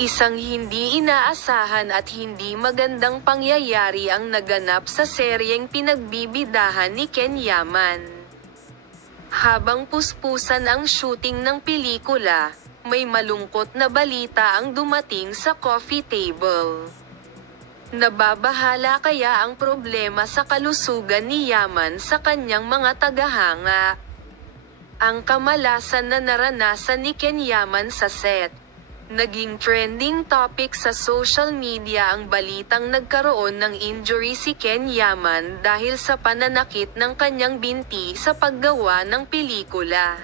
Isang hindi inaasahan at hindi magandang pangyayari ang naganap sa seryeng pinagbibidahan ni Ken Yaman. Habang puspusan ang shooting ng pelikula, may malungkot na balita ang dumating sa coffee table. Nababahala kaya ang problema sa kalusugan ni Yaman sa kanyang mga tagahanga? Ang kamalasan na naranasan ni Ken Yaman sa set. Naging trending topic sa social media ang balitang nagkaroon ng injury si Ken Yaman dahil sa pananakit ng kanyang binti sa paggawa ng pelikula.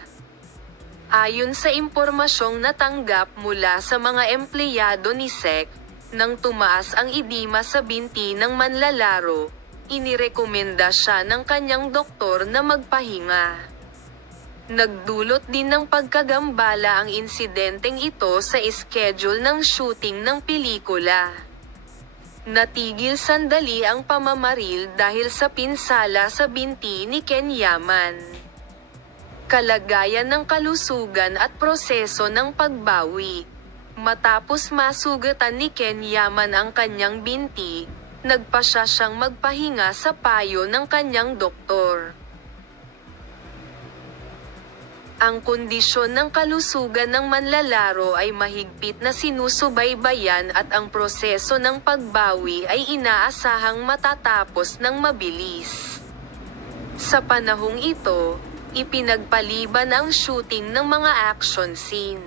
Ayon sa impormasyong natanggap mula sa mga empleyado ni SEC, nang tumaas ang edema sa binti ng manlalaro, inirekomenda siya ng kanyang doktor na magpahinga. Nagdulot din ng pagkagambala ang insidenteng ito sa schedule ng shooting ng pelikula. Natigil sandali ang pamamaril dahil sa pinsala sa binti ni Ken Yaman. Kalagayan ng kalusugan at proseso ng pagbawi. Matapos masugatan ni Ken Yaman ang kanyang binti, nagpasya siyang magpahinga sa payo ng kanyang doktor. Ang kondisyon ng kalusugan ng manlalaro ay mahigpit na sinusubaybayan at ang proseso ng pagbawi ay inaasahang matatapos ng mabilis. Sa panahong ito, ipinagpaliban ang shooting ng mga action scene.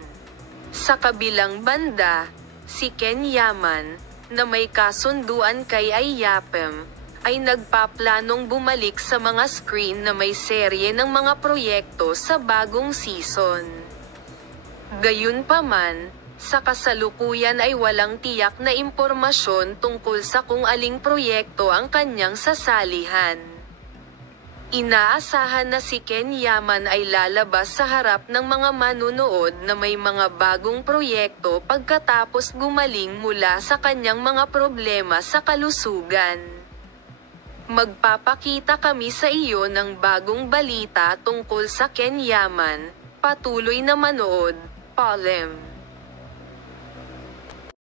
Sa kabilang banda, si Ken Yaman, na may kasunduan kay IAPM, ay nagpaplanong bumalik sa mga screen na may serye ng mga proyekto sa bagong season. Gayunpaman, sa kasalukuyan ay walang tiyak na impormasyon tungkol sa kung aling proyekto ang kanyang sasalihan. Inaasahan na si Ken Yaman ay lalabas sa harap ng mga manunood na may mga bagong proyekto pagkatapos gumaling mula sa kanyang mga problema sa kalusugan. Magpapakita kami sa iyo ng bagong balita tungkol sa Ken Yaman. Patuloy na manood, Palem.